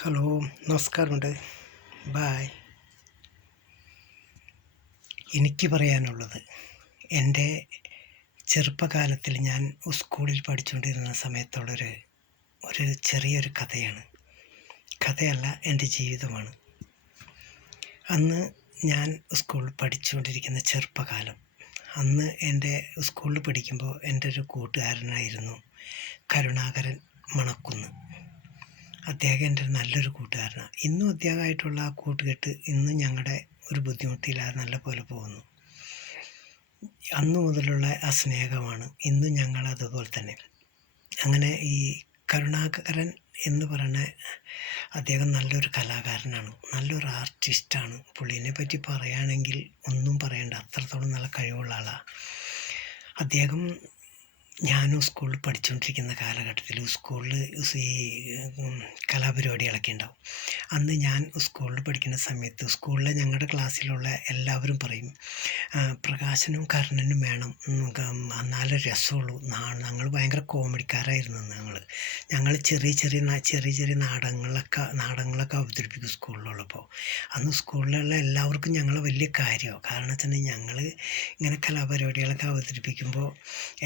Hello, നമസ്കാരമുണ്ട്. Bye. എനിക്ക് പറയാനുള്ളത് എൻ്റെ ചെറുപ്പകാലത്തിൽ ഞാൻ സ്കൂളിൽ പഠിച്ചുകൊണ്ടിരുന്ന സമയത്തുള്ളൊരു ചെറിയൊരു കഥയാണ്. കഥയല്ല, എൻ്റെ ജീവിതമാണ്. അന്ന് ഞാൻ സ്കൂളിൽ പഠിച്ചുകൊണ്ടിരിക്കുന്ന ചെറുപ്പകാലം. അന്ന് എൻ്റെ സ്കൂളിൽ പഠിക്കുമ്പോൾ എൻ്റെ ഒരു കൂട്ടുകാരനായിരുന്നു കരുണാകരൻ മണക്കുന്ന്. അദ്ദേഹം എൻ്റെ നല്ലൊരു കൂട്ടുകാരനാണ്. ഇന്നും അദ്ദേഹമായിട്ടുള്ള ആ കൂട്ടുകെട്ട് ഇന്നും ഞങ്ങളുടെ ഒരു ബുദ്ധിമുട്ടില്ലാതെ നല്ല പോലെ പോകുന്നു. അന്നു മുതലുള്ള ആ സ്നേഹമാണ് ഇന്നും ഞങ്ങൾ അതുപോലെ തന്നെ. അങ്ങനെ ഈ കരുണാകരൻ എന്ന് പറയുന്ന അദ്ദേഹം നല്ലൊരു കലാകാരനാണ്, നല്ലൊരു ആർട്ടിസ്റ്റാണ്. പുള്ളീനെ പറ്റി പറയുകയാണെങ്കിൽ ഒന്നും പറയണ്ട, അത്രത്തോളം നല്ല കഴിവുള്ള ആളാണ് അദ്ദേഹം. ഞാനും സ്കൂളിൽ പഠിച്ചുകൊണ്ടിരിക്കുന്ന കാലഘട്ടത്തിൽ സ്കൂളിൽ ഈ കലാപരിപാടികളൊക്കെ ഉണ്ടാവും. അന്ന് ഞാൻ സ്കൂളിൽ പഠിക്കുന്ന സമയത്ത് സ്കൂളിലെ ഞങ്ങളുടെ ക്ലാസ്സിലുള്ള എല്ലാവരും പറയും, പ്രകാശനും കർണനും വേണം, എന്നാലേ രസമുള്ളൂ. ഞങ്ങൾ ഭയങ്കര കോമഡിക്കാരായിരുന്നു. ഞങ്ങൾ ചെറിയ ചെറിയ നാടകങ്ങളൊക്കെ അവതരിപ്പിക്കും സ്കൂളിലുള്ളപ്പോൾ. അന്ന് സ്കൂളിലുള്ള എല്ലാവർക്കും ഞങ്ങൾ വലിയ കാര്യമാണ്. കാരണം വെച്ചിട്ടുണ്ടെങ്കിൽ ഞങ്ങൾ ഇങ്ങനെ കലാപരിപാടികളൊക്കെ അവതരിപ്പിക്കുമ്പോൾ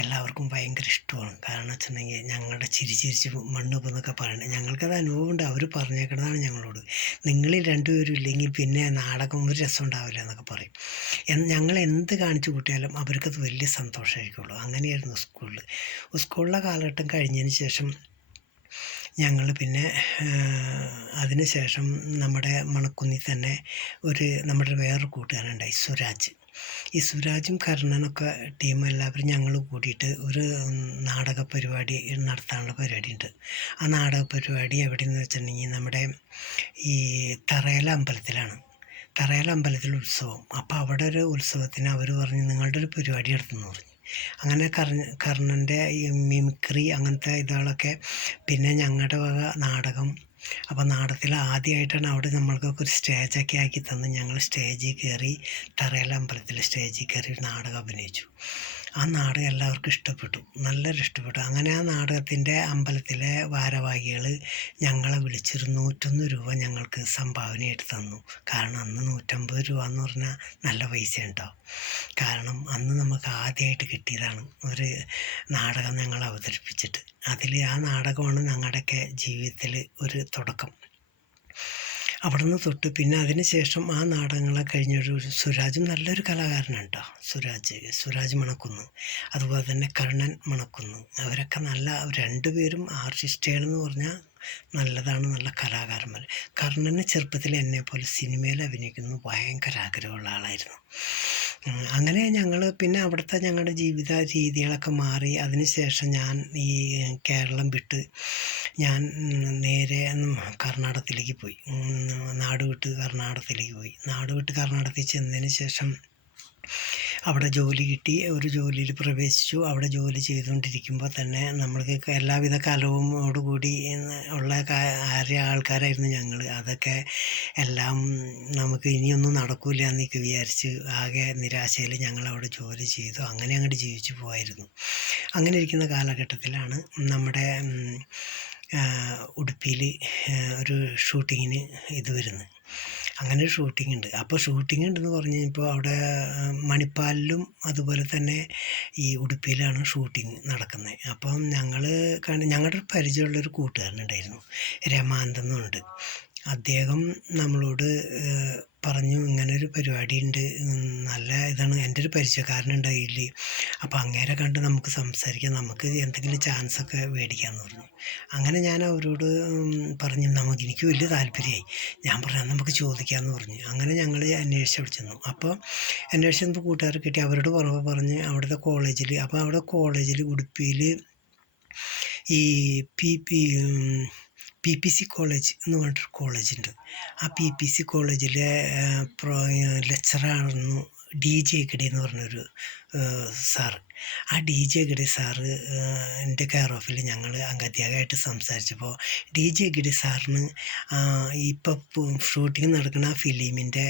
എല്ലാവർക്കും ഭയങ്കര ഇഷ്ടമാണ്. കാരണം വെച്ചിട്ടുണ്ടെങ്കിൽ ഞങ്ങളുടെ ചിരിച്ച് മണ്ണ് പോന്നൊക്കെ പറയണത് ഞങ്ങൾക്കത് അനുഭവമുണ്ട്. അവർ പറഞ്ഞേക്കണതാണ് ഞങ്ങളോട്, നിങ്ങൾ രണ്ടുപേരും ഇല്ലെങ്കിൽ പിന്നെ നാടകം ഒരു രസം ഉണ്ടാവില്ല എന്നൊക്കെ പറയും. ഞങ്ങൾ എന്ത് കാണിച്ചു കൂട്ടിയാലും അവർക്കത് വലിയ സന്തോഷമായിരിക്കുള്ളൂ. അങ്ങനെയായിരുന്നു സ്കൂളിലെ കാലഘട്ടം കഴിഞ്ഞതിന് ശേഷം ഞങ്ങൾ പിന്നെ അതിന് ശേഷം നമ്മുടെ മണക്കുന്നിൽ തന്നെ നമ്മുടെ വേറൊരു കൂട്ടുകാരുണ്ടായി, സുരാജ്. ഈ സുരാജും കർണനൊക്കെ ടീം എല്ലാവരും ഞങ്ങൾ കൂടിയിട്ട് ഒരു നാടക പരിപാടി നടത്താനുള്ള പരിപാടിയുണ്ട്. ആ നാടക പരിപാടി എവിടെയെന്ന് വെച്ചിട്ടുണ്ടെങ്കിൽ നമ്മുടെ ഈ തറയില അമ്പലത്തിലാണ്. തറയില അമ്പലത്തിൽ ഉത്സവം. അപ്പോൾ അവിടെ ഒരു ഉത്സവത്തിന് അവർ പറഞ്ഞു, നിങ്ങളുടെ ഒരു പരിപാടി നടത്തുമെന്ന് പറഞ്ഞു. അങ്ങനെ കർണൻ്റെ ഈ മിമിക്രി അങ്ങനത്തെ ഇതുകളൊക്കെ, പിന്നെ ഞങ്ങളുടെ വക നാടകം. അപ്പോൾ നാടകത്തിൽ ആദ്യമായിട്ടാണ് അവിടെ നമ്മൾക്കൊക്കെ ഒരു സ്റ്റേജൊക്കെ ആക്കി തന്ന് ഞങ്ങൾ സ്റ്റേജിൽ കയറി, തറയില അമ്പലത്തിൽ സ്റ്റേജിൽ കയറി ഒരു നാടകം അഭിനയിച്ചു. ആ നാടകം എല്ലാവർക്കും ഇഷ്ടപ്പെട്ടു, നല്ലൊരു ഇഷ്ടപ്പെട്ടു. അങ്ങനെ ആ നാടകത്തിൻ്റെ അമ്പലത്തിലെ ഭാരവാഹികൾ ഞങ്ങളെ വിളിച്ചൊരു 101 രൂപ ഞങ്ങൾക്ക് സംഭാവനയായിട്ട് തന്നു. കാരണം അന്ന് 150 രൂപ എന്ന് പറഞ്ഞാൽ നല്ല പൈസ ഉണ്ടാവും. കാരണം അന്ന് നമുക്ക് ആദ്യമായിട്ട് കിട്ടിയതാണ് ഒരു നാടകം ഞങ്ങൾ അവതരിപ്പിച്ചിട്ട്. ആ നാടകമാണ് ഞങ്ങളുടെയൊക്കെ ജീവിതത്തിൽ ഒരു തുടക്കം. അവിടെ നിന്ന് തൊട്ട് പിന്നെ അതിന് ശേഷം ആ നാടകങ്ങളൊക്കെ കഴിഞ്ഞൊരു സുരാജും നല്ലൊരു കലാകാരനാണ് കേട്ടോ. സുരാജ് മണക്കുന്ന്, അതുപോലെ തന്നെ കർണൻ മണക്കുന്ന്, അവരൊക്കെ രണ്ടുപേരും ആർട്ടിസ്റ്റുകളെന്ന് പറഞ്ഞാൽ നല്ലതാണ്, നല്ല കലാകാരന്മാർ. കർണന് ചെറുപ്പത്തിൽ എന്നെപ്പോലെ സിനിമയിൽ അഭിനയിക്കുന്നത് ഭയങ്കര ആഗ്രഹമുള്ള ആളായിരുന്നു. അങ്ങനെ ഞങ്ങൾ പിന്നെ അവിടുത്തെ ഞങ്ങളുടെ ജീവിത രീതികളൊക്കെ മാറി. അതിനുശേഷം ഞാൻ ഈ കേരളം വിട്ട് ഞാൻ നേരെ കർണാടകത്തിലേക്ക് പോയി. നാട് വിട്ട് കർണാടകത്തിൽ ചെന്നതിന് ശേഷം അവിടെ ജോലി കിട്ടി. ഒരു ജോലിയിൽ പ്രവേശിച്ചു. അവിടെ ജോലി ചെയ്തുകൊണ്ടിരിക്കുമ്പോൾ തന്നെ നമ്മൾക്ക് എല്ലാവിധ കലവോടുകൂടി ഉള്ള ആൾക്കാരായിരുന്നു ഞങ്ങൾ. അതൊക്കെ എല്ലാം നമുക്ക് ഇനിയൊന്നും നടക്കില്ല എന്നൊക്കെ വിചാരിച്ച് ആകെ നിരാശയിൽ ഞങ്ങളവിടെ ജോലി ചെയ്തു. അങ്ങനെ അങ്ങോട്ട് ജീവിച്ചു പോകായിരുന്നു. അങ്ങനെ ഇരിക്കുന്ന കാലഘട്ടത്തിലാണ് നമ്മുടെ ഉടുപ്പിയിൽ ഒരു ഷൂട്ടിങ്ങിന് വരുന്നത്. അങ്ങനെ ഒരു ഷൂട്ടിംഗ് ഉണ്ട്. അപ്പോൾ ഷൂട്ടിംഗ് ഉണ്ടെന്ന് പറഞ്ഞു കഴിഞ്ഞപ്പോൾ അവിടെ മണിപ്പാലിലും അതുപോലെ തന്നെ ഈ ഉടുപ്പിയിലാണ് ഷൂട്ടിംഗ് നടക്കുന്നത്. അപ്പം ഞങ്ങളുടെ ഒരു പരിചയമുള്ളൊരു കൂട്ടുകാരനുണ്ടായിരുന്നു, രമാനന്ദെന്നുണ്ട്. അദ്ദേഹം നമ്മളോട് പറഞ്ഞു, ഇങ്ങനൊരു പരിപാടി ഉണ്ട്, നല്ല ഇതാണ്, എൻ്റെ ഒരു പരിചയക്കാരനുണ്ട് അതിൽ. അപ്പോൾ അങ്ങേരെ കണ്ട് നമുക്ക് സംസാരിക്കാം, നമുക്ക് എന്തെങ്കിലും ചാൻസൊക്കെ മേടിക്കാമെന്ന് പറഞ്ഞു. അങ്ങനെ ഞാൻ അവരോട് പറഞ്ഞു, എനിക്ക് വലിയ താല്പര്യമായി. ഞാൻ പറഞ്ഞു നമുക്ക് ചോദിക്കാമെന്ന് പറഞ്ഞു. അങ്ങനെ ഞങ്ങൾ അന്വേഷിച്ച് ചെന്നു. അപ്പോൾ അന്വേഷിച്ചപ്പോൾ കൂട്ടുകാരെ കിട്ടി. അവരോട് പറഞ്ഞ് അവിടുത്തെ കോളേജിൽ, അപ്പോൾ അവിടെ കോളേജിൽ ഉടുപ്പിയിൽ ഈ PPC കോളേജ് എന്ന് പറഞ്ഞിട്ടൊരു കോളേജുണ്ട്. ആ PPC കോളേജിലെ ലെക്ചറായിരുന്നു DJ കിടി എന്ന് പറഞ്ഞൊരു സാറ്. ആ ഡി ജെ ഗിഡി സാറ് എൻ്റെ കെയർ ഓഫിൽ ഞങ്ങൾ അംഗാധ്യാപകമായിട്ട് സംസാരിച്ചപ്പോൾ ഡി ജെ ഗിഡി സാറിന് ഇപ്പോൾ ഷൂട്ടിംഗ് നടക്കുന്ന ഫിലിമിൻ്റെ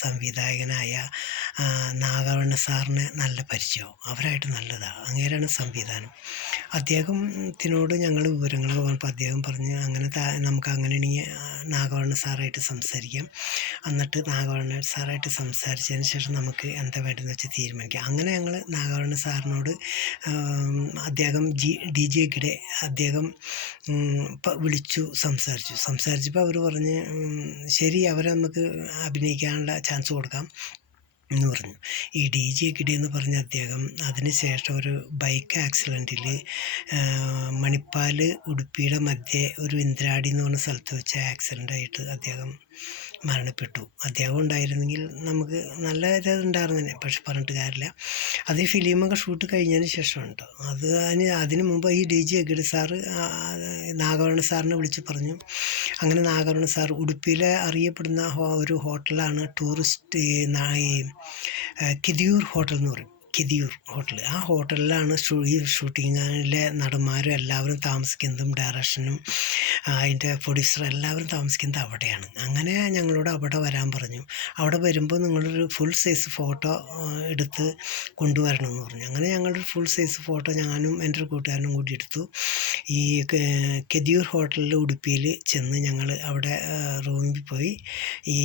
സംവിധായകനായ നാഗവണ്ണ സാറിനെ നല്ല പരിചയവും, അവരായിട്ട് നല്ലതാണ്. അങ്ങേരാണ് സംവിധാനം. അദ്ദേഹത്തിനോട് ഞങ്ങൾ വിവരങ്ങളൊക്കെ പറഞ്ഞപ്പോൾ അദ്ദേഹം പറഞ്ഞ് അങ്ങനെ നമുക്ക് അങ്ങനെയാണെങ്കിൽ നാഗവണ്ണ സാറായിട്ട് സംസാരിക്കാം, എന്നിട്ട് നാഗവണ്ണ സാറായിട്ട് സംസാരിച്ചതിന് ശേഷം നമുക്ക് എന്താ വേണ്ടതെന്ന് വെച്ചാൽ തീരുമാനിക്കാം. അങ്ങനെ ഞങ്ങൾ നാഗവണ്ണ സാറിനോട് അദ്ദേഹം ഡി ജെ കിടെ അദ്ദേഹം വിളിച്ചു സംസാരിച്ചപ്പോൾ അവർ പറഞ്ഞ് ശരി, അവരെ നമുക്ക് അഭിനയിക്കാനുള്ള ചാൻസ് കൊടുക്കാം എന്ന് പറഞ്ഞു. ഈ ഡി ജെ കിഡി എന്ന് പറഞ്ഞ അദ്ദേഹം അതിന് ശേഷം ഒരു ബൈക്ക് ആക്സിഡൻറ്റിൽ മണിപ്പാൽ ഉടുപ്പിയുടെ മധ്യേ ഒരു ഇന്ദ്രാടി എന്ന് പറഞ്ഞ സ്ഥലത്ത് വെച്ച് ആക്സിഡൻ്റായിട്ട് അദ്ദേഹം മരണപ്പെട്ടു. അദ്ദേഹം ഉണ്ടായിരുന്നെങ്കിൽ നമുക്ക് നല്ല ഇതുണ്ടായിരുന്നേ, പക്ഷെ പറഞ്ഞിട്ട് കാര്യമില്ല. അത് ഈ ഫിലിമൊക്കെ ഷൂട്ട് കഴിഞ്ഞതിന് ശേഷമാണ് കേട്ടോ. അതിന് മുമ്പ് ഈ ഡി ജെ ഗിഡി സാറ് നാഗവണ്ണ സാറിനെ വിളിച്ച് പറഞ്ഞു. അങ്ങനെ നാഗവണ്ണ സാർ ഉടുപ്പിയിലെ അറിയപ്പെടുന്ന ഒരു ഹോട്ടലാണ് ടൂറിസ്റ്റ് ഈ കിതിയൂർ ഹോട്ടൽ എന്ന് പറയും. കിതിയൂർ ഹോട്ടൽ, ആ ഹോട്ടലിലാണ് ഈ ഷൂട്ടിങ്ങിലെ നടന്മാരും എല്ലാവരും താമസിക്കുന്നതും ഡയറക്ഷനും അതിൻ്റെ പ്രൊഡ്യൂസർ എല്ലാവരും താമസിക്കുന്നത് അവിടെയാണ്. അങ്ങനെ ഞങ്ങളോട് അവിടെ വരാൻ പറഞ്ഞു. അവിടെ വരുമ്പോൾ നിങ്ങളൊരു ഫുൾ സൈസ് ഫോട്ടോ എടുത്ത് കൊണ്ടുവരണമെന്ന് പറഞ്ഞു. അങ്ങനെ ഞങ്ങളൊരു ഫുൾ സൈസ് ഫോട്ടോ ഞാനും എൻ്റെ ഒരു കൂട്ടുകാരനും കൂടി എടുത്തു. ഈ കിതിയൂർ ഹോട്ടലിൽ ഉടുപ്പിയിൽ ചെന്ന് ഞങ്ങൾ അവിടെ റൂമിൽ പോയി ഈ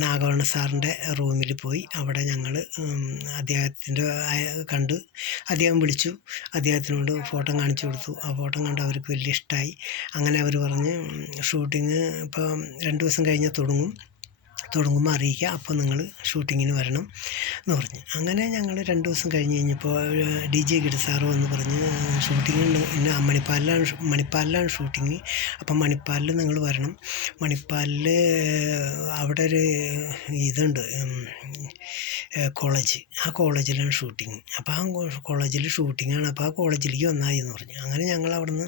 നാഗവണ്ണ സാറിൻ്റെ റൂമിൽ പോയി. അവിടെ ഞങ്ങൾ അദ്ദേഹത്തിൻ്റെ കണ്ട് അദ്ദേഹം വിളിച്ചു, അദ്ദേഹത്തിനോട് ഫോട്ടോ കാണിച്ചു കൊടുത്തു. ആ ഫോട്ടോ കണ്ട് അവർക്ക് വലിയ ഇഷ്ടമായി. അങ്ങനെ അവർ പറഞ്ഞ് ഷൂട്ടിങ് ഇപ്പോൾ 2 ദിവസം കഴിഞ്ഞാൽ തുടങ്ങുമ്പോൾ അറിയിക്കുക, അപ്പോൾ നിങ്ങൾ ഷൂട്ടിങ്ങിന് വരണം എന്ന് പറഞ്ഞു. അങ്ങനെ ഞങ്ങൾ 2 ദിവസം കഴിഞ്ഞപ്പോൾ ഡി ജെ ഗിഡി സാറ് വന്ന് പറഞ്ഞ് ഷൂട്ടിങ്ങുണ്ട്, ഇന്ന് മണിപ്പാലിലാണ് ഷൂട്ടിങ്, അപ്പം മണിപ്പാലിൽ നിങ്ങൾ വരണം. മണിപ്പാലിൽ അവിടെ ഒരു ഇതുണ്ട് കോളേജ്, ആ കോളേജിലാണ് ഷൂട്ടിങ്. അപ്പോൾ ആ കോളേജിൽ ഷൂട്ടിങ്ങാണ്, അപ്പോൾ ആ കോളേജിലേക്ക് വന്നാൽ എന്ന് പറഞ്ഞു. അങ്ങനെ ഞങ്ങൾ അവിടുന്ന്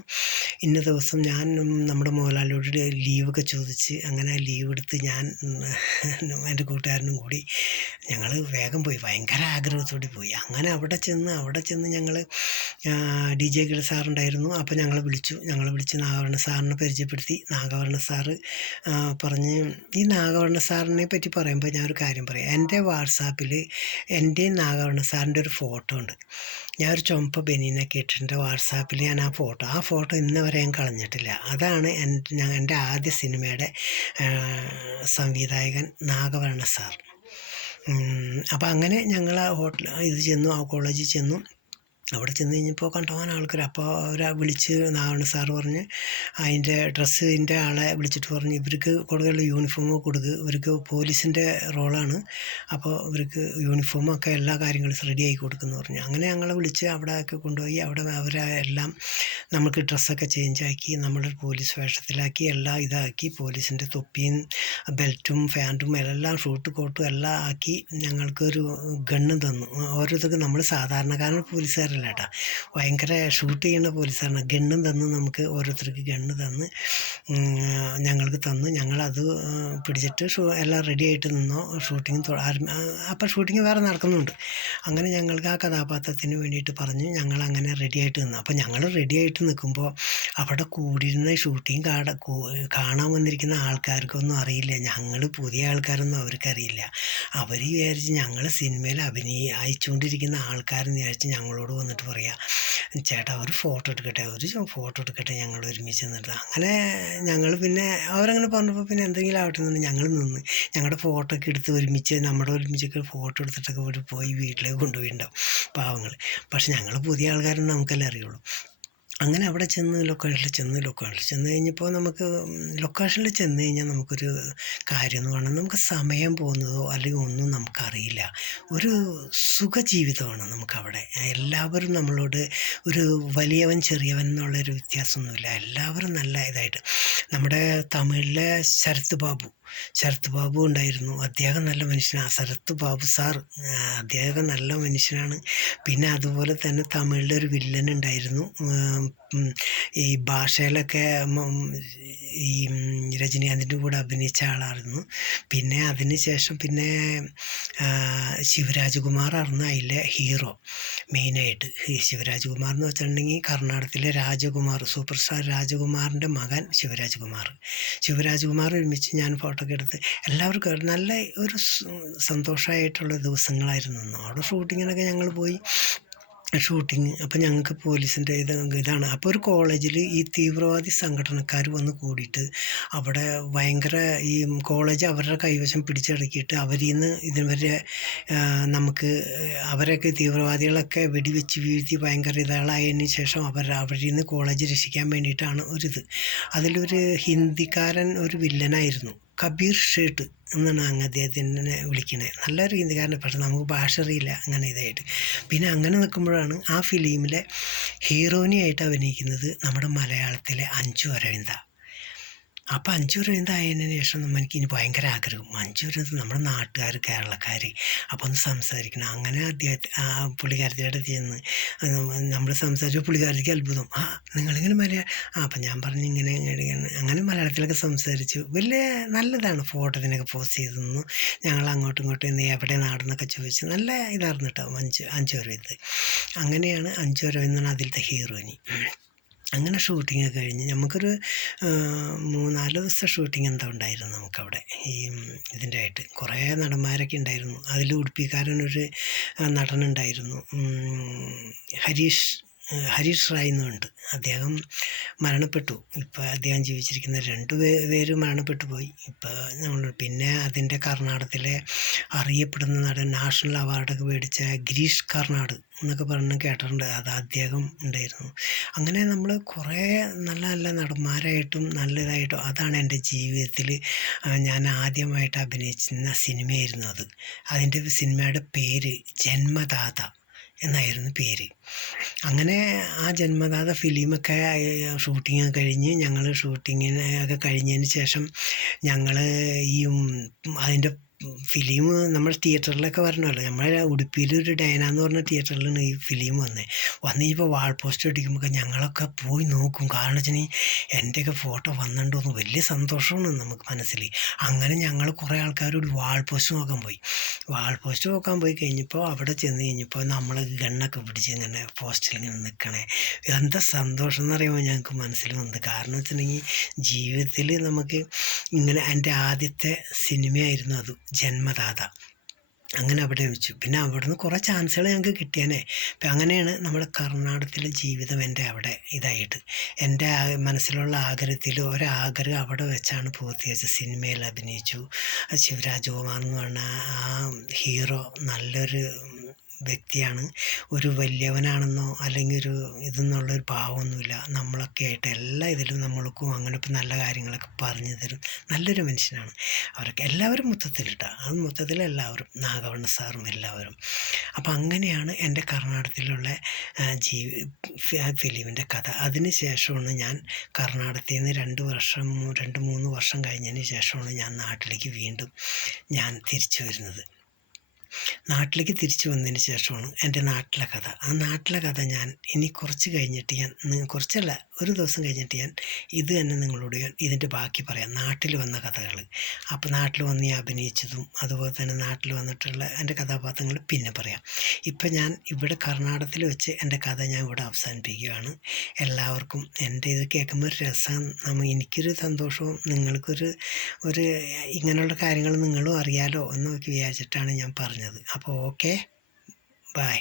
ഇന്ന ദിവസം ഞാൻ നമ്മുടെ മുതലാളിയോട് ലീവൊക്കെ ചോദിച്ച് അങ്ങനെ ലീവ് എടുത്ത് ഞാൻ എൻ്റെ കൂട്ടുകാരനും കൂടി ഞങ്ങൾ വേഗം പോയി, ഭയങ്കര ആഗ്രഹത്തോടെ പോയി. അങ്ങനെ അവിടെ ചെന്ന് ഞങ്ങൾ ഡി ജെ ഗിഡി സാറുണ്ടായിരുന്നു. അപ്പോൾ ഞങ്ങളെ വിളിച്ച് നാഗവണ്ണ സാറിനെ പരിചയപ്പെടുത്തി. നാഗവണ്ണ സാറ് പറഞ്ഞ്, ഈ നാഗവണ്ണ സാറിനെ പറ്റി പറയുമ്പോൾ ഞാനൊരു കാര്യം പറയാം. എൻ്റെ വാട്സാപ്പിൽ എൻ്റെയും നാഗവണ്ണ സാറിൻ്റെ ഒരു ഫോട്ടോ ഉണ്ട്. ഞാനൊരു ചുമപ്പ ബനിയനൊക്കെ ഇട്ടിട്ട് വാട്സാപ്പിൽ ഞാൻ ആ ഫോട്ടോ ഇന്ന് വരെ ഞാൻ കളഞ്ഞിട്ടില്ല. അതാണ് എൻ്റെ ആദ്യ സിനിമയുടെ സംവിധായകൻ നാഗവണ്ണ സാർ. അപ്പോൾ അങ്ങനെ ഞങ്ങൾ ആ കോളേജിൽ ചെന്നു. അവിടെ ചെന്ന് കഴിഞ്ഞപ്പോൾ കണ്ടോൻ ആൾക്കാർ. അപ്പോൾ അവരെ വിളിച്ച് നാഗവണ്ണ സാറ് പറഞ്ഞ് അതിൻ്റെ ഡ്രസ്സിൻ്റെ ആളെ വിളിച്ചിട്ട് പറഞ്ഞ് ഇവർക്ക് കൊടുക്കുന്ന യൂണിഫോമോ കൊടുക്കുക, ഇവർക്ക് പോലീസിൻ്റെ റോളാണ്, അപ്പോൾ ഇവർക്ക് യൂണിഫോമൊക്കെ എല്ലാ കാര്യങ്ങളും റെഡിയാക്കി കൊടുക്കുമെന്ന് പറഞ്ഞു. അങ്ങനെ ഞങ്ങളെ വിളിച്ച് അവിടെ ഒക്കെ കൊണ്ടുപോയി. അവിടെ അവരെല്ലാം നമുക്ക് ഡ്രസ്സൊക്കെ ചേഞ്ചാക്കി നമ്മളൊരു പോലീസ് വേഷത്തിലാക്കി എല്ലാം ഇതാക്കി, പോലീസിൻ്റെ തൊപ്പിയും ബെൽറ്റും ഫാൻറ്റും എല്ലാം ഷൂട്ട് കോട്ടും എല്ലാം ആക്കി ഞങ്ങൾക്കൊരു ഗണ്ണ് തന്നു. ഓരോരുത്തർക്ക് നമ്മൾ സാധാരണക്കാരൻ പോലീസുകാരല്ല കേട്ടോ, ഭയങ്കര ഷൂട്ട് ചെയ്യുന്ന പോലീസാണ്. ഗണ്ണും തന്ന് നമുക്ക് ഓരോരുത്തർക്ക് ഗണ്ണ് തന്ന് ഞങ്ങൾക്ക് തന്നു. ഞങ്ങളത് പിടിച്ചിട്ട് എല്ലാം റെഡി ആയിട്ട് നിന്നോ. അപ്പോൾ ഷൂട്ടിങ് വേറെ നടക്കുന്നുണ്ട്. അങ്ങനെ ഞങ്ങൾക്ക് ആ കഥാപാത്രത്തിന് വേണ്ടിയിട്ട് പറഞ്ഞ് ഞങ്ങളങ്ങനെ റെഡി ആയിട്ട് നിന്നു. അപ്പോൾ ഞങ്ങൾ റെഡി ആയിട്ട് നിൽക്കുമ്പോൾ അവിടെ കൂടിയിരുന്ന ഷൂട്ടിങ് കാണാൻ വന്നിരിക്കുന്ന ആൾക്കാർക്കൊന്നും അറിയില്ല, ഞങ്ങൾ പുതിയ ആൾക്കാരൊന്നും അവർക്കറിയില്ല. അവർ വിചാരിച്ച് ഞങ്ങൾ സിനിമയിൽ അയച്ചുകൊണ്ടിരിക്കുന്ന ആൾക്കാരെന്ന് വിചാരിച്ച് ഞങ്ങളോട് വന്നിട്ട് പറയാം, ചേട്ടാ ഒരു ഫോട്ടോ എടുക്കട്ടെ ഞങ്ങൾ ഒരുമിച്ച് നിന്നിട്ട്. അങ്ങനെ ഞങ്ങൾ പിന്നെ അവരങ്ങനെ പറഞ്ഞപ്പോൾ പിന്നെ എന്തെങ്കിലും ആവട്ടെ എന്ന് ഞങ്ങൾ നിന്ന് ഞങ്ങളുടെ ഫോട്ടോ ഒക്കെ എടുത്ത് ഒരുമിച്ചൊക്കെ ഫോട്ടോ എടുത്തിട്ടൊക്കെ പോയി വീട്ടിലേക്ക് കൊണ്ടുപോയിട്ടുണ്ടാവും പാവങ്ങൾ. പക്ഷെ ഞങ്ങൾ പുതിയ ആൾക്കാരെന്ന് നമുക്കല്ലേ അറിയുള്ളൂ. അങ്ങനെ അവിടെ ലൊക്കേഷനിൽ ചെന്ന് കഴിഞ്ഞപ്പോൾ ലൊക്കേഷനിൽ ചെന്ന് കഴിഞ്ഞാൽ നമുക്കൊരു കാര്യം എന്ന് പറഞ്ഞാൽ നമുക്ക് സമയം പോകുന്നതോ അല്ലെങ്കിൽ ഒന്നും നമുക്കറിയില്ല. ഒരു സുഖജീവിതമാണ് നമുക്കവിടെ. എല്ലാവരും നമ്മളോട് ഒരു വലിയവൻ ചെറിയവൻ എന്നുള്ളൊരു വ്യത്യാസമൊന്നുമില്ല. എല്ലാവരും നല്ല ഇതായിട്ട്. നമ്മുടെ തമിഴിലെ ശരത് ബാബു ഉണ്ടായിരുന്നു. അദ്ദേഹം നല്ല മനുഷ്യനാണ്. ശരത് ബാബു സാർ അദ്ദേഹം നല്ല മനുഷ്യനാണ്. പിന്നെ അതുപോലെ തന്നെ തമിഴിലെ ഒരു വില്ലൻ ഉണ്ടായിരുന്നു, ഈ ഭാഷയിലൊക്കെ ഈ രജനീകാന്തിൻ്റെ കൂടെ അഭിനയിച്ച ആളായിരുന്നു. പിന്നെ അതിന് ശേഷം പിന്നെ ശിവരാജകുമാറായിരുന്നു അതിലെ ഹീറോ മെയിനായിട്ട്. ശിവരാജകുമാർ എന്ന് വെച്ചിട്ടുണ്ടെങ്കിൽ കർണാടകത്തിലെ രാജകുമാർ, സൂപ്പർ സ്റ്റാർ രാജകുമാറിൻ്റെ മകൻ ശിവരാജകുമാർ ഒരുമിച്ച് ഞാൻ ഫോട്ടോ ഒക്കെ എടുത്ത് എല്ലാവർക്കും നല്ല ഒരു സന്തോഷമായിട്ടുള്ള ദിവസങ്ങളായിരുന്നു. അവിടെ ഷൂട്ടിങ്ങിനൊക്കെ ഞങ്ങൾ പോയി. അപ്പം ഞങ്ങൾക്ക് പോലീസിൻ്റെ ഇതാണ്. അപ്പോൾ ഒരു കോളേജിൽ ഈ തീവ്രവാദി സംഘടനക്കാർ വന്ന് കൂടിയിട്ട് അവിടെ ഭയങ്കര ഈ കോളേജ് അവരുടെ കൈവശം പിടിച്ചടക്കിയിട്ട് അവരിൽ നിന്ന് ഇതുവരെ നമുക്ക് അവരൊക്കെ തീവ്രവാദികളൊക്കെ വെടിവെച്ച് വീഴ്ത്തി ഭയങ്കര ഇതാളായതിന് ശേഷം അവരിൽ നിന്ന് കോളേജ് രക്ഷിക്കാൻ വേണ്ടിയിട്ടാണ് ഒരിത്. അതിലൊരു ഹിന്ദിക്കാരൻ ഒരു വില്ലനായിരുന്നു, കബീർ ഷേട്ട് എന്നാണ് അങ്ങ് അദ്ദേഹത്തിനെ വിളിക്കണേ. നല്ലൊരു ഹിന്ദിക്കാരനെ, പക്ഷെ നമുക്ക് ഭാഷ അറിയില്ല അങ്ങനെ ഇതായിട്ട്. പിന്നെ അങ്ങനെ നിൽക്കുമ്പോഴാണ് ആ ഫിലിമിലെ ഹീറോയിനായിട്ട് അഭിനയിക്കുന്നത് നമ്മുടെ മലയാളത്തിലെ അഞ്ജു അരവിന്ദ. അപ്പോൾ അഞ്ജു അരവിന്ദ ആയതിനു ശേഷം എനിക്കിനി ഭയങ്കര ആഗ്രഹം, അഞ്ജു അരവിന്ദ നമ്മുടെ നാട്ടുകാർ, കേരളക്കാർ, അപ്പോൾ ഒന്ന് സംസാരിക്കണം. അങ്ങനെ പുള്ളിക്കാരത്തിയുടെ ചെന്ന് നമ്മൾ സംസാരിച്ച പുള്ളിക്കാരത്തിക്ക് അത്ഭുതം, നിങ്ങളിങ്ങനെ അപ്പം ഞാൻ പറഞ്ഞു ഇങ്ങനെ അങ്ങനെ മലയാളത്തിലൊക്കെ സംസാരിച്ചു. വലിയ നല്ലതാണ്, ഫോട്ടോത്തിനൊക്കെ പോസ്റ്റ് ചെയ്തു തന്നു. ഞങ്ങൾ അങ്ങോട്ടും ഇങ്ങോട്ടും എവിടെ നാടെന്നൊക്കെ ചോദിച്ചു. നല്ല ഇതായിരുന്നു കേട്ടോ അഞ്ജു അരവിന്ദ്. അങ്ങനെയാണ് അഞ്ജു അരവിന്ദാണ് അതിലത്തെ ഹീറോയിനി. അങ്ങനെ ഷൂട്ടിങ്ങൊക്കെ കഴിഞ്ഞ് നമുക്കൊരു 3-4 ദിവസത്തെ ഷൂട്ടിങ് എന്താ ഉണ്ടായിരുന്നു നമുക്കവിടെ. ഈ ഇതിൻ്റെ ആയിട്ട് കുറേ നടന്മാരൊക്കെ ഉണ്ടായിരുന്നു. അതിൽ ഉടുപ്പിക്കാരനൊരു നടനുണ്ടായിരുന്നു, ഹരീഷ് റായ് എന്നുണ്ട്. അദ്ദേഹം മരണപ്പെട്ടു. ഇപ്പോൾ അദ്ദേഹം ജീവിച്ചിരിക്കുന്ന 2 പേര് മരണപ്പെട്ടു പോയി. ഇപ്പോൾ പിന്നെ അതിൻ്റെ കർണാടകത്തിലെ അറിയപ്പെടുന്ന നടൻ, നാഷണൽ അവാർഡൊക്കെ മേടിച്ച ഗിരീഷ് കർണാട് എന്നൊക്കെ പറഞ്ഞ് കേട്ടിട്ടുണ്ട്. അത് അദ്ദേഹം ഉണ്ടായിരുന്നു. അങ്ങനെ നമ്മൾ കുറേ നല്ല നല്ല നടന്മാരായിട്ടും നല്ലതായിട്ടും, അതാണ് എൻ്റെ ജീവിതത്തിൽ ഞാൻ ആദ്യമായിട്ട് അഭിനയിച്ചിരുന്ന സിനിമയായിരുന്നു അത്. അതിൻ്റെ സിനിമയുടെ പേര് ജന്മദാത എന്നായിരുന്നു പേര്. അങ്ങനെ ആ ജന്മദാത ഫിലിമൊക്കെ ഷൂട്ടിങ് കഴിഞ്ഞ് ഷൂട്ടിങ്ങിനൊക്കെ കഴിഞ്ഞതിന് ശേഷം ഞങ്ങൾ ഈ അതിൻ്റെ ഫിലിം നമ്മൾ തിയേറ്ററിലൊക്കെ വരണമല്ലോ. നമ്മളെ ഉടുപ്പിയിലൊരു ഡയന എന്ന് പറഞ്ഞ തിയേറ്ററിലാണ് ഈ ഫിലിം വന്നു കഴിഞ്ഞപ്പോൾ വാൾ പോസ്റ്റർ അടിക്കുമ്പോൾ ഞങ്ങളൊക്കെ പോയി നോക്കും. കാരണം വെച്ചിട്ടുണ്ടെങ്കിൽ എൻ്റെയൊക്കെ ഫോട്ടോ വന്നിട്ടുണ്ടോന്ന് വലിയ സന്തോഷമാണ് നമുക്ക് മനസ്സിൽ. അങ്ങനെ ഞങ്ങൾ കുറേ ആൾക്കാരോട് വാൾ പോസ്റ്റ് നോക്കാൻ പോയി കഴിഞ്ഞപ്പോൾ അവിടെ ചെന്ന് കഴിഞ്ഞപ്പോൾ നമ്മൾ ഗണ്ണൊക്കെ പിടിച്ച് ഇങ്ങനെ പോസ്റ്റിൽ ഇങ്ങനെ നിൽക്കണേ, എന്താ സന്തോഷം എന്നറിയുമ്പോൾ ഞങ്ങൾക്ക് മനസ്സിൽ വന്നത്. കാരണം വെച്ചിട്ടുണ്ടെങ്കിൽ ജീവിതത്തിൽ നമുക്ക് ഇങ്ങനെ എൻ്റെ ആദ്യത്തെ സിനിമയായിരുന്നു അത്, ജന്മദാത. അങ്ങനെ അവിടെ വെച്ചു. പിന്നെ അവിടുന്ന് കുറേ ചാൻസുകൾ ഞങ്ങൾക്ക് കിട്ടിയേനെ. അപ്പം അങ്ങനെയാണ് നമ്മുടെ കർണാടകത്തിലെ ജീവിതം എൻ്റെ അവിടെ ഇതായിട്ട്. എൻ്റെ മനസ്സിലുള്ള ഒരാഗ്രഹം അവിടെ വെച്ചാണ് പൂർത്തീകരിച്ചത്. സിനിമയിൽ അഭിനയിച്ചു. ശിവരാജകുമാർ എന്ന് പറഞ്ഞ ആ ഹീറോ നല്ലൊരു വ്യക്തിയാണ്. ഒരു വലിയവനാണെന്നോ അല്ലെങ്കിൽ ഒരു ഇതെന്നുള്ളൊരു ഭാവമൊന്നുമില്ല. നമ്മളൊക്കെ ആയിട്ട് എല്ലാ ഇതിലും നമ്മൾക്കും അങ്ങനെ ഇപ്പം നല്ല കാര്യങ്ങളൊക്കെ പറഞ്ഞു തരും. നല്ലൊരു മനുഷ്യനാണ്. അവരൊക്കെ എല്ലാവരും മൊത്തത്തിൽ എല്ലാവരും, നാഗവണ്ണ സാറും എല്ലാവരും. അപ്പം അങ്ങനെയാണ് എൻ്റെ കർണാടകത്തിലുള്ള ഫിലിമിൻ്റെ കഥ. അതിന് ശേഷമാണ് ഞാൻ കർണാടകത്തിൽ നിന്ന് 2-3 വർഷം കഴിഞ്ഞതിന് ശേഷമാണ് ഞാൻ നാട്ടിലേക്ക് വീണ്ടും തിരിച്ചു വരുന്നത്. നാട്ടിലേക്ക് തിരിച്ചു വന്നതിന് ശേഷമാണ് എൻ്റെ നാട്ടിലെ കഥ. ആ നാട്ടിലെ കഥ ഞാൻ ഇനി കുറച്ചല്ല, ഒരു ദിവസം കഴിഞ്ഞിട്ട് ഞാൻ ഇത് തന്നെ നിങ്ങളോട് ഇതിൻ്റെ ബാക്കി പറയാം, നാട്ടിൽ വന്ന കഥകൾ. അപ്പോൾ നാട്ടിൽ വന്ന് അഭിനയിച്ചതും അതുപോലെ തന്നെ നാട്ടിൽ വന്നിട്ടുള്ള എൻ്റെ കഥാപാത്രങ്ങൾ പിന്നെ പറയാം. ഇപ്പം ഞാൻ ഇവിടെ കർണാടകത്തിൽ വെച്ച് എൻ്റെ കഥ ഞാൻ ഇവിടെ അവസാനിപ്പിക്കുകയാണ്. എല്ലാവർക്കും എൻ്റെ ഇത് കേൾക്കുമ്പോൾ ഒരു രസം, എനിക്കൊരു സന്തോഷവും നിങ്ങൾക്കൊരു ഇങ്ങനെയുള്ള കാര്യങ്ങൾ നിങ്ങളും അറിയാലോ എന്നൊക്കെ വിചാരിച്ചിട്ടാണ് ഞാൻ പറഞ്ഞത്. അപ്പോൾ ഓക്കെ, ബൈ.